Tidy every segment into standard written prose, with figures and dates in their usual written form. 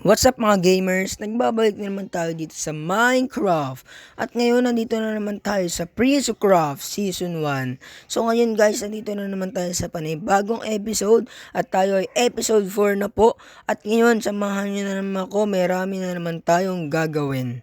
What's up mga gamers? Nagbabalik na naman tayo dito sa Minecraft. At ngayon nandito na naman tayo sa Prisocraft Season 1. So ngayon guys, nandito na naman tayo sa panibagong episode. At tayo ay episode 4 na po. At ngayon, samahan nyo na naman ako. Marami na naman tayong gagawin.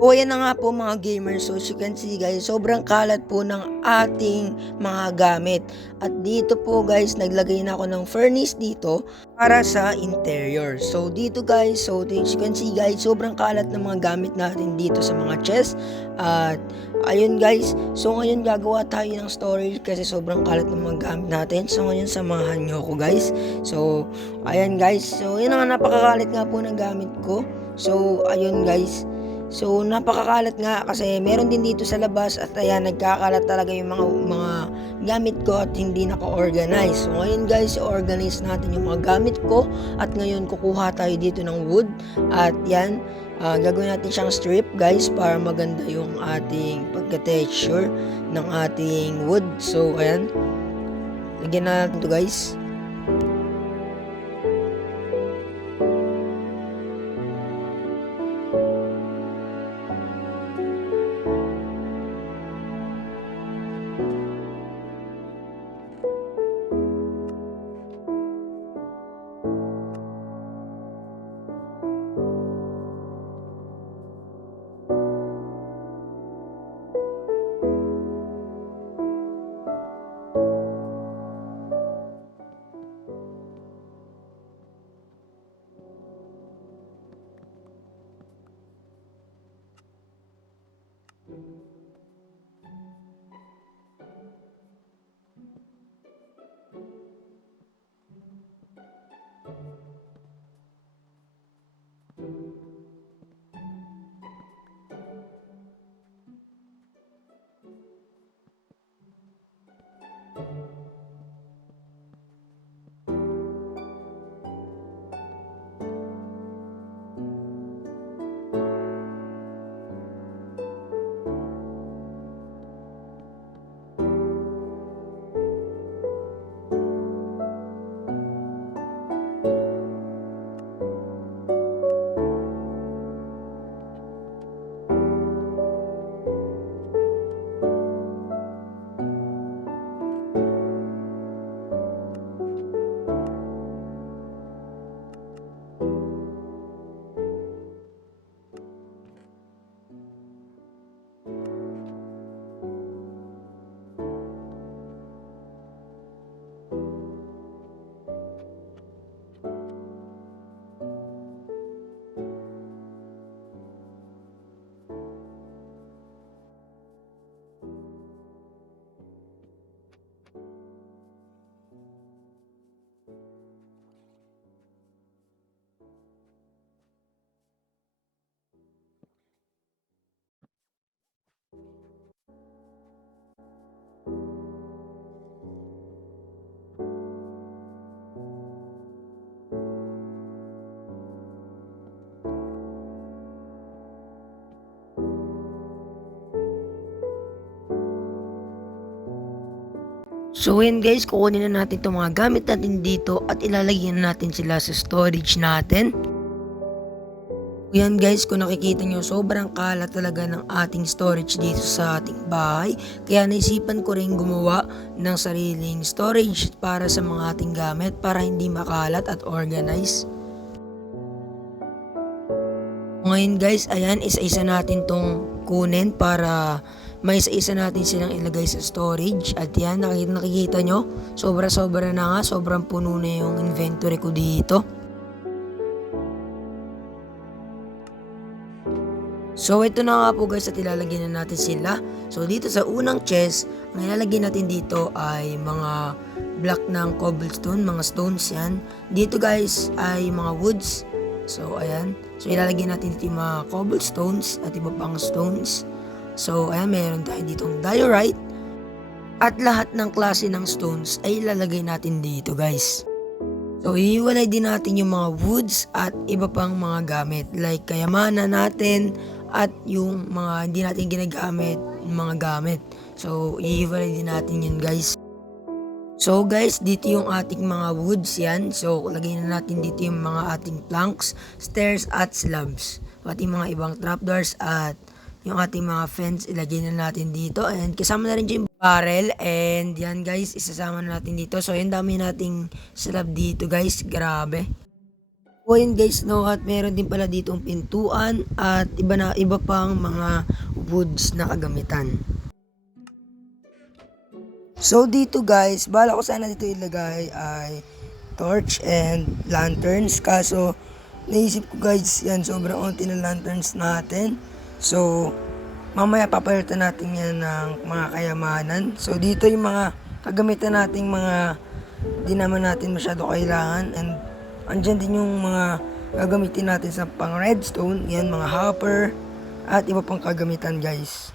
O yan na nga po mga gamers, so as you can see guys, sobrang kalat po ng ating mga gamit. At dito po guys, naglagay na ako ng furnace dito para sa interior. So dito guys, so as you can see guys, sobrang kalat ng mga gamit natin dito sa mga chest. At ayun guys, so ngayon gagawa tayo ng storage kasi sobrang kalat ng mga gamit natin. So ngayon samahan nyo ako guys. So ayan guys, so yun nga, napakakalit nga po ng gamit ko. So ayun guys, so napakakalat nga kasi meron din dito sa labas at ayan, nagkakalat talaga yung mga gamit ko at hindi naka-organize. So ngayon guys, organize natin yung mga gamit ko at ngayon kukuha tayo dito ng wood at yan, gagawin natin siyang strip guys para maganda yung ating pagka-texture ng ating wood. So ayan, lagyan natin to guys. So yun guys, kukunin na natin itong mga gamit natin dito at ilalagyan na natin sila sa storage natin. Yan guys, kung nakikita nyo, sobrang kalat talaga ng ating storage dito sa ating bahay. Kaya naisipan ko rin gumawa ng sariling storage para sa mga ating gamit para hindi makalat at organize. Ngayon guys, ayan, isa-isa natin tong kunin para may isa-isa natin silang ilagay sa storage. At yan, nakikita nyo, sobra-sobra na nga, sobrang puno na yung inventory ko dito. So ito na nga po guys at ilalagyan na natin sila. So dito sa unang chest, ang ilalagay natin dito ay mga block ng cobblestone, mga stones yan. Dito guys ay mga woods. So ayan, so ilalagay natin dito yung mga cobblestones at iba pang stones. So ayan, meron tayo ditong diorite. At lahat ng klase ng stones ay ilalagay natin dito guys. So iiwalay din natin yung mga woods at iba pang mga gamit like kayamanan natin at yung mga hindi natin ginagamit mga gamit. So iiwalay din natin yun guys. So guys, dito yung ating mga woods yan. So lagay na natin dito yung mga ating planks, stairs at slabs. Pati mga ibang trapdoors at yung ating mga fence ilagay na natin dito. And kasama na rin dyan yung barrel. And yan guys, isasama na natin dito. So yung dami nating slab dito guys, grabe. O yun guys, no, at meron din pala ditong pintuan at iba pang mga woods na kagamitan. So dito guys, bala ko sana dito ilagay ay torch and lanterns. Kaso naisip ko guys, yan sobrang onti ng lanterns natin. So mamaya papalitan natin yan ng mga kayamanan. So dito yung mga kagamitan nating mga di naman natin masyado kailangan. And andyan din yung mga gagamitin natin sa pang redstone. Yan mga hopper at iba pang kagamitan guys.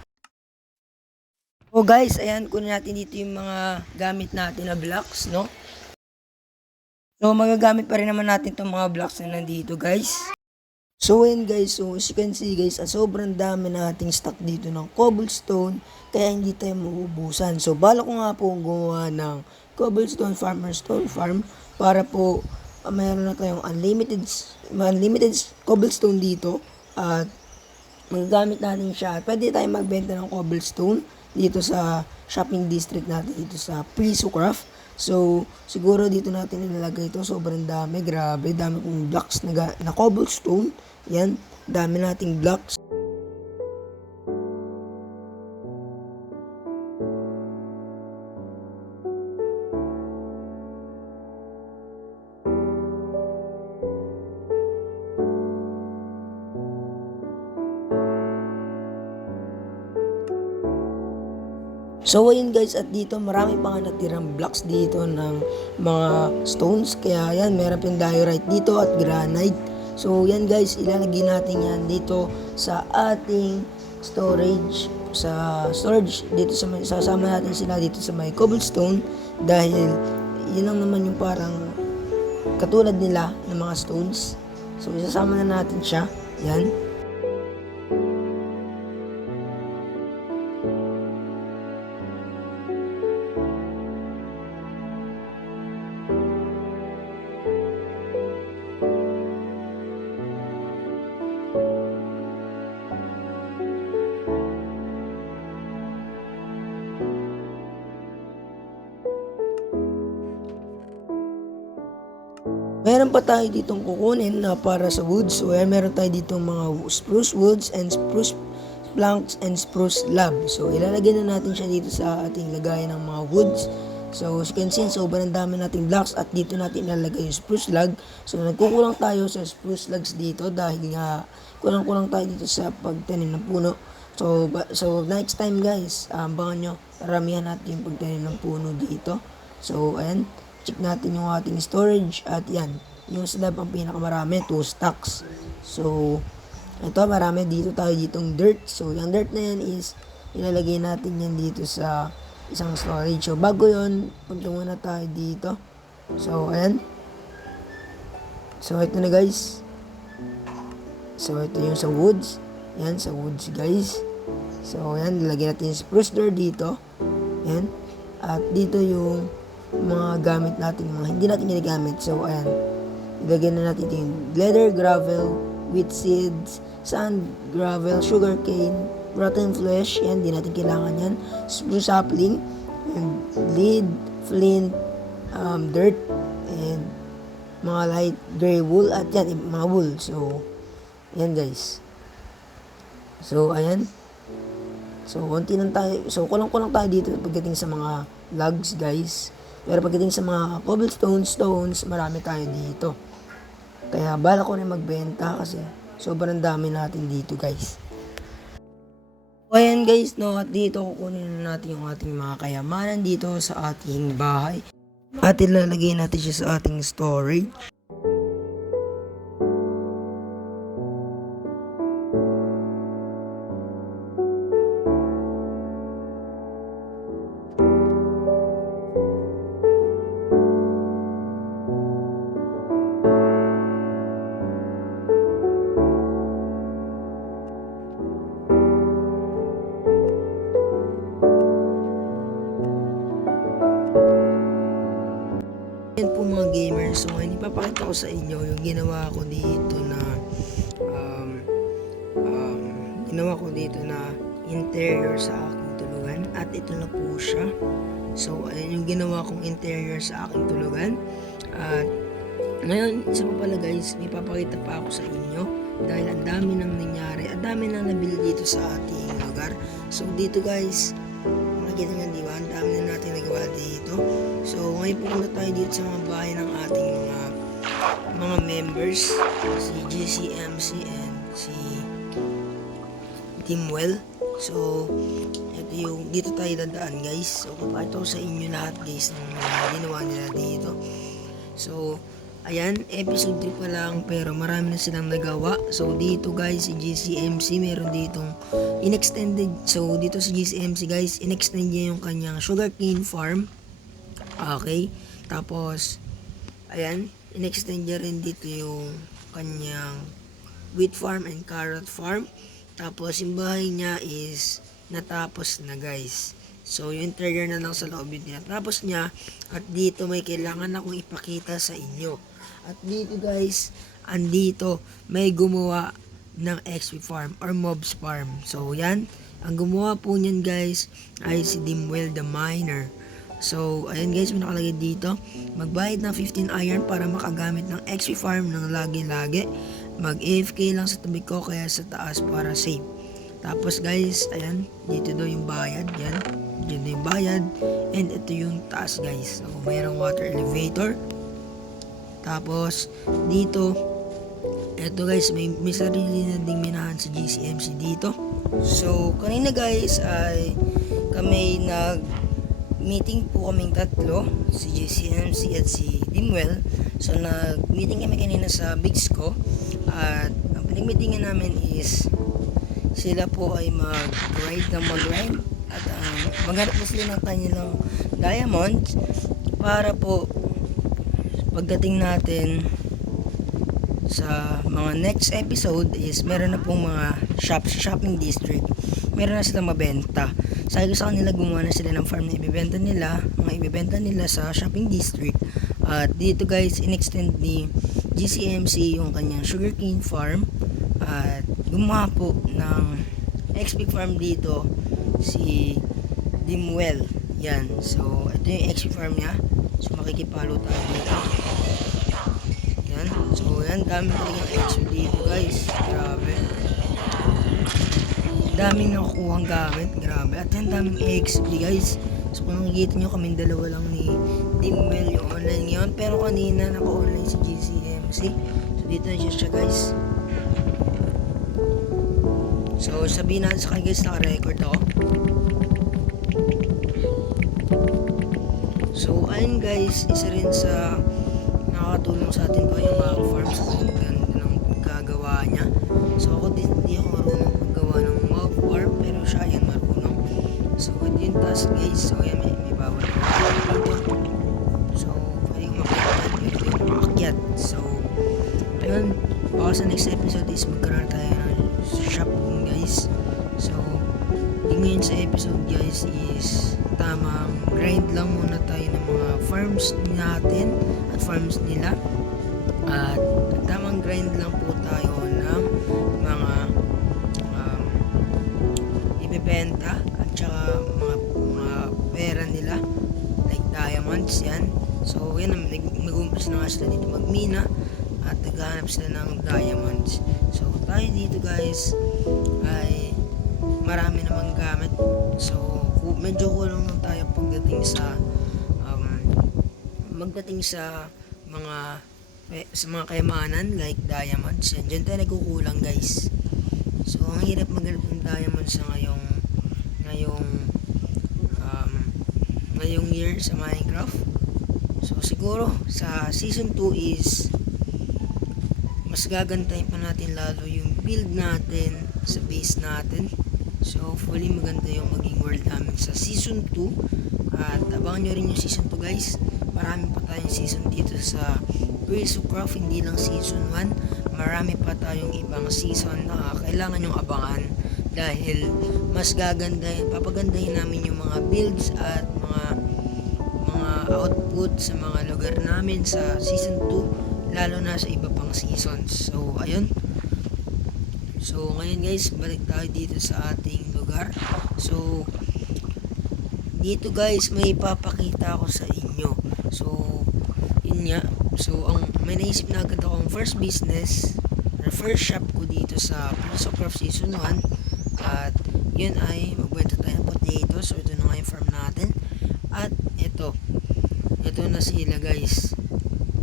So guys, ayan, kunin natin dito yung mga gamit natin na blocks, no? So magagamit pa rin naman natin itong mga blocks na nandito guys. So ayan guys, so as you can see guys, sobrang dami nating stock dito ng cobblestone, kaya hindi tayo mauubusan. So bala ko nga po gumawa ng cobblestone stone farm para po mayroon na tayong unlimited cobblestone dito at magagamit natin siya. Pwede tayong magbenta ng cobblestone dito sa shopping district natin dito sa Prisucraft. So, siguro dito natin ilalagay ito. Sobrang dami. Grabe. Dami kong blocks na cobblestone. Yan. Dami nating blocks. So ayun guys, at dito marami pa nga natirang blocks dito ng mga stones. Kaya yan, meron pang diorite dito at granite. So yan guys, ilalagay natin yan dito sa ating storage. Sa storage, dito sasama natin sila dito sa may cobblestone. Dahil yun lang naman yung parang katulad nila ng mga stones. So isasama na natin siya. Yan. Meron pa tayo ditong kukunin na para sa woods. So, ayan, meron tayo ditong mga spruce woods and spruce planks and spruce lab. So, ilalagay na natin siya dito sa ating lagayan ng mga woods. So, as you can see, sobrang dami nating blocks at dito natin ilalagay yung spruce log. So, nagkukulang tayo sa spruce logs dito dahil nga kulang-kulang tayo dito sa pagtanim ng puno. So next time guys, abangan nyo, paramihan natin yung pagtanim ng puno dito. So, ayan. Check natin yung ating storage at yan, yung slab ang pinakamarami, 2 stacks. So ito marami dito tayo ditong dirt. So yung dirt na yan is ilalagay natin yan dito sa isang storage. So bago yon, punta muna tayo dito. So ayan. So ito na guys. So ito yung sa woods. Yan sa woods guys. So ayan, lalagyan natin yung spruce door dito. Yan. At dito yung mga gamit natin, mga hindi natin ginagamit. So ayan, ilagay na natin yung leather, gravel, wheat seeds, sand, gravel, sugar cane, rotten flesh. Yan, hindi natin kailangan yan. Spruce sapling, and lead, flint, dirt, and mga light gray wool, at yan, mga wool. So yan guys. So ayan. So konti lang tayo. So kulang-kulang tayo dito pagdating sa mga logs guys. Pero pagdating sa mga cobblestone stones, marami tayo dito. Kaya bala ko rin magbenta kasi sobrang dami natin dito guys. So ayan guys, no, at dito kukunin na natin yung ating mga kayamanan dito sa ating bahay. At ilalagay natin siya sa ating storage. ipapakita ko sa inyo yung ginawa ko dito na interior sa aking tulugan, at ito na po siya. So ayan yung ginawa kong interior sa aking tulugan. At ngayon, isa pa pala guys, may papakita pa ako sa inyo dahil ang dami nang nangyari, ang dami nang nabili dito sa ating lugar. So dito guys, makikita nyo di ba, ang dami na natin nagawa dito. So ngayon pupunta tayo dito sa mga bahay ng ating mga members, si GCMC and si Teamwell. So ito yung, dito tayo dadaan guys. So papakita ko sa inyo lahat guys ng ginawa nila dito. So ayan, episode 3 pa lang pero marami na silang nagawa. So dito guys, si GCMC meron ditong inextended. So dito si GCMC guys, inextend niya yung kanyang sugarcane farm. Okay, tapos ayan, inextend niya rin dito yung kanyang wheat farm and carrot farm. Tapos yung bahay niya is natapos na guys. So yung interior na lang sa loob niya tapos niya. At dito may kailangan akong ipakita sa inyo. At dito guys, andito may gumawa ng XP farm or mobs farm. So yan, ang gumawa po niyan guys ay si Dimwell the Miner. So ayan guys, may nakalagay dito, magbayad ng 15 iron para makagamit ng XP farm ng lagi-lagi. Mag AFK lang sa tabi ko kaya sa taas para safe. Tapos guys, ayan, dito daw yung bayad, yan. Dito yung bayad, and ito yung taas guys. So mayroong water elevator. Tapos dito, eto guys, may sarili na ding minahan sa GCMC dito. So kanina guys ay kami meeting po kaming tatlo, si GCMC at si Dimwell. So nag-meeting kami kanina sa Bigsco. At ang pinag-meetingan namin is sila po ay mag-grind at maghanap po sila ng kanilang diamonds para po pagdating natin sa mga next episode is meron na pong mga shopping district, meron na silang mabenta. Sabi ko sa kanila, gumawa na sila ng farm na ibibenta nila sa shopping district. At dito guys, inextend ni GCMC yung kanyang sugarcane farm at gumawa po ng XP farm dito si Dimwell. Yan, so ito yung XP farm niya. So makikipalo tayo dito. Yan, so yan, dami talagang XP dito guys. Grabe, daming nakukuhang gamit, grabe. At yan, daming XP guys. So kung nakikita nyo, kaming dalawa lang ni Dimwell yung online ngayon, pero kanina naka-online si GCMC. So dito na siya guys. So sabihin natin sa kanya guys, naka-record ako. So ayun guys, isa rin sa nakakatulong sa atin po yung mga farms. So ganda ng gagawa niya. So ako din, hindi ako marunong maggawa ng mob farm, pero siya yan marunong. So ito yung task guys. So yan, may bawal dito. So pwede yung makakyat. So ayun, baka sa next episode is magkaroon tayo ng shopping guys. So yung ngayon sa episode guys is tamang grind lang muna tayo ng mga farms natin at farms nila. At tamang grind lang po tayo ng mga ibebenta at saka mga pera nila like diamonds yan. So yan, mag-umpisa na nga sila dito magmina at naghahanap sila ng diamonds. So tayo dito guys ay marami namang gamit. So medyo kulang lang tayo pagdating sa mga kayamanan like diamonds. Yan, dyan tayo nagkukulang guys. So ang hirap maghanap ng diamonds sa ngayong year sa Minecraft. So siguro sa season 2 is mas gagantahin pa natin lalo yung build natin sa base natin. So hopefully maganda yung maging world namin sa season 2. At abangan nyo rin yung season 2 guys. Marami pa tayong season dito sa Prisocraft, hindi lang season 1. Marami pa tayong ibang season na kailangan yung abangan dahil mas papagandahin namin yung mga builds at mga output sa mga lugar namin sa season 2. lalo na sa iba pang seasons. So ayun. So ngayon guys, balik tayo dito sa ating lugar. So dito guys, may ipapakita ako sa inyo. So yun nga. So ang may naisip na agad akong first business, first shop ko dito sa Prince of Craft Season 1. At yun ay magbenta tayo ng potatoes. So ito na nga yung farm natin. At ito na sila guys.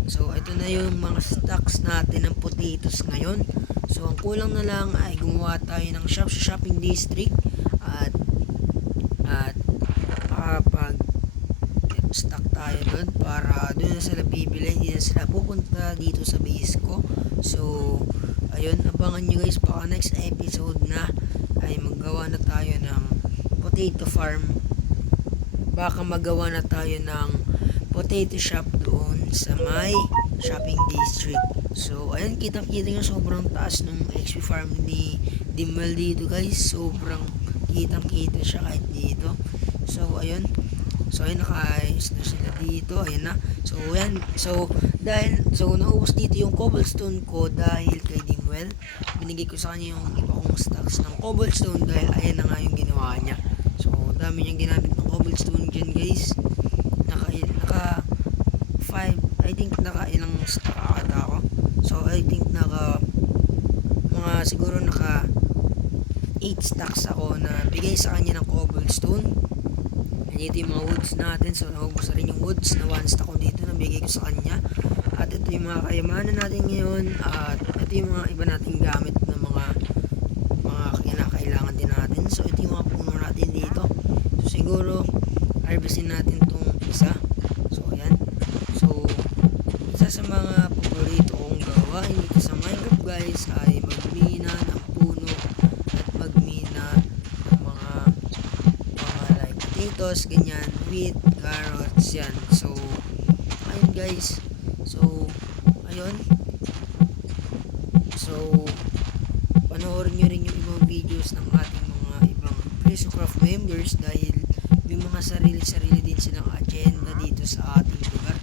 So ito na yung mga stocks natin ng potatoes ngayon. So ang kulang na lang ay gumawa tayo ng shop sa shopping district at makapag stock tayo doon para doon na sila bibili, hindi na sila pupunta dito sa base ko. So ayun, abangan nyo guys, baka next episode na ay maggawa na tayo ng potato farm, baka magawa na tayo ng potato shop doon sa may shopping district. So ayun, kitang-kita nyo sobrang taas ng XP farm ni Dimwell dito guys. Sobrang kitang-kita siya kahit dito. So ayun, nakaayos na sila dito. Ayun na. So ayan, naubos dito yung cobblestone ko dahil kay Dimwell. Binigay ko sa kanya yung iba kong stocks ng cobblestone dahil ayan na nga yung ginawa niya. So dami niyang ginamit ng cobblestone dyan guys. Naka 5, I think naka ilang stock ata ako. So I think siguro naka 8 stacks ako na bigay sa kanya ng cobblestone. Dito yung mga woods natin. So naubos na rin yung woods na 1 stack ko dito na bigay ko sa kanya. At ito yung mga kayamanan natin ngayon. At ito yung mga iba nating gamit na mga kinakailangan din natin. So ito yung mga puno natin dito. So siguro harvestin natin tong isa. So ayan. So isa sa mga paborito kong gawain dito sa Minecraft guys ay magmina ng puno at magmina ng mga like potatoes, ganyan, wheat, carrots, yan. So ayun guys. So ayun. So panoorin nyo rin yung ibang videos ng ating mga ibang Craft members dahil may mga sarili-sarili din silang agenda dito sa ating lugar.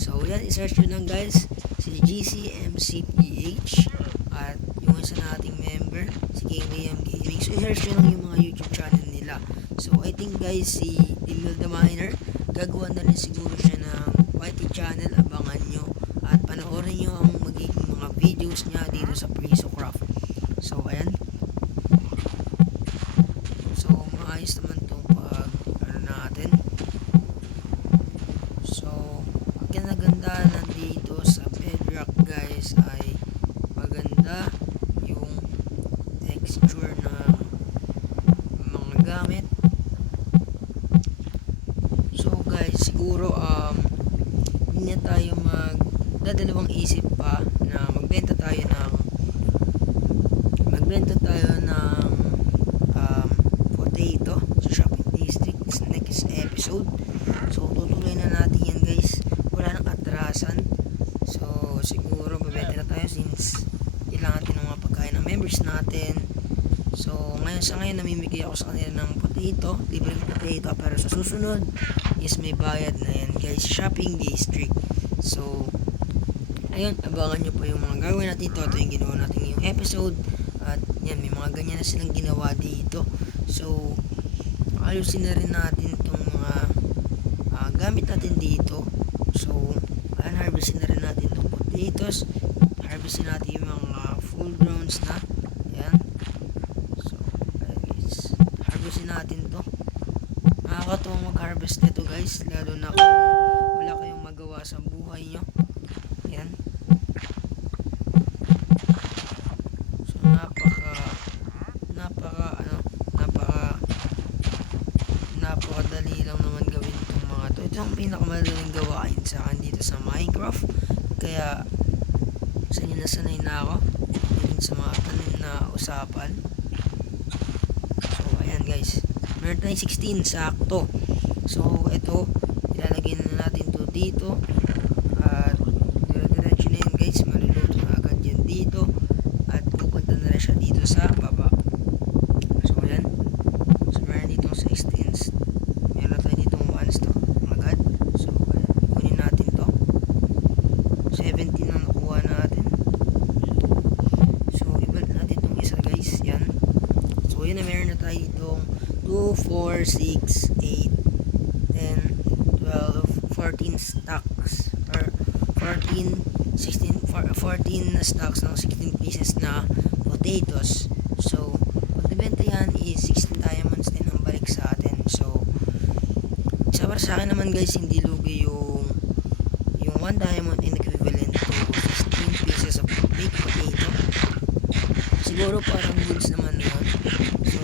So yan, isearch nyo lang guys si GCMCPH at yung isa nating member si King Liam Gaming. So isearch nyo lang yung mga YouTube channel nila. So I think guys, si Dimwell the Miner, gagawa na rin siguro siya ng YT channel. Abangan nyo at panoorin nyo ang magiging mga videos niya dito sa Prisocraft. So ayan. So maayos naman itong natin. So ang kinaganda nandito sa bedrock guys ay maganda yung texture ng mga gamit. So guys, siguro hindi na tayo magdadalawang isip pa na magbenta tayo ng potato sa shopping district next episode. So tutuloy na natin yan guys, wala nang atrasan. So siguro mabenta na tayo since kailangan natin ng mga pagkain ng members natin. So ngayon namimigay ako sa kanila ng potato, libreng potato, pero sa susunod is may bayad na yan guys, shopping district. So ayun, abangan nyo po yung mga gawin natin. Ito yung ginawa natin ngayong episode. At yan, may mga ganyan na silang ginawa dito. So ayusin na rin natin itong mga gamit natin dito. So harvestin na rin natin itong potatoes. Harvestin natin yung mga full grounds na. Yan. So guys, harvestin natin to. Nakakatuwang mag-harvest nito guys, lalo na kung wala kayong magawa sa buhay nyo. Yan. So napakadali lang naman gawin itong mga to. Ito ang pinakamadaling gawain sa akin dito sa Minecraft. Kaya sanay na ako din sa mga tanim na usapan. So ayan guys, meron tayong 16 sakto. So ito, ilalagay na natin to dito. At dire-diretso na yan guys, maluluto na agad yan dito. At pupunta na rin siya dito sa baba. So ayan. So meron dito 16s. Meron tayo ditong 1s to agad. So ayan, kunin natin to. tayo ditong 2, 4, 6, 8, 10, 12, 14 stocks or 14, 16, 14 na stocks ng 16 pieces na potatoes. So, pag nabenta yan is 16 diamonds din ang balik sa atin. So, para sa akin naman guys, hindi lugi yung 1 diamond in equivalent to 16 pieces of baked potato. Siguro parang goods naman yun. So,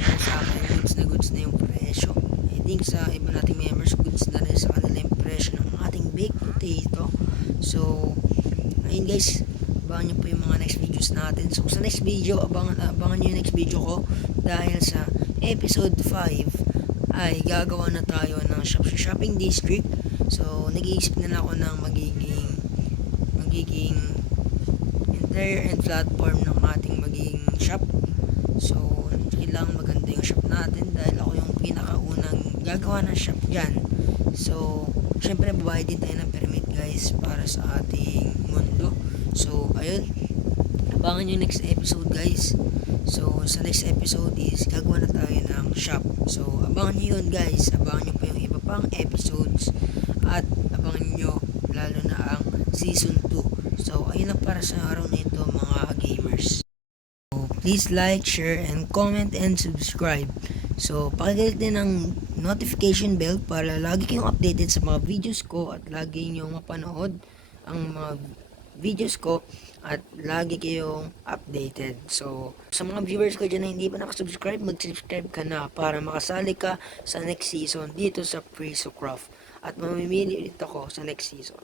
para sa akin, goods na yung presyo. I think sa iba nating members, goods na rin sa kanila yung presyo ng ating baked potato. So, ayun guys, abangan nyo po yung mga next videos natin. So, sa next video, abangan nyo yung next video ko dahil sa episode 5 ay gagawa na tayo ng shopping district. So, nag-iisip na ako ng magiging interior and platform ng ating magiging shop. So, kailangan maganda yung shop natin dahil ako yung pinakaunang gagawa ng shop dyan. So, syempre babayad din tayo ng permit guys para sa ating mundo. So, ayun, abangan nyo next episode guys. So, sa next episode is gagawa na tayo ng shop. So, abangan nyo yun guys. Abangan nyo pa yung iba pang episodes. At abangan nyo lalo na ang season 2. So, ayun lang para sa araw na ito mga gamers. So, please like, share, and comment, and subscribe. So, pakiclick din ng notification bell para lagi kayong updated sa mga videos ko at lagi nyo mapanood ang mga videos ko at lagi kayong updated. So, sa mga viewers ko dyan na hindi pa nakasubscribe, mag-subscribe ka na para makasali ka sa next season dito sa Prisocraft. At mamimili ulit ako sa next season.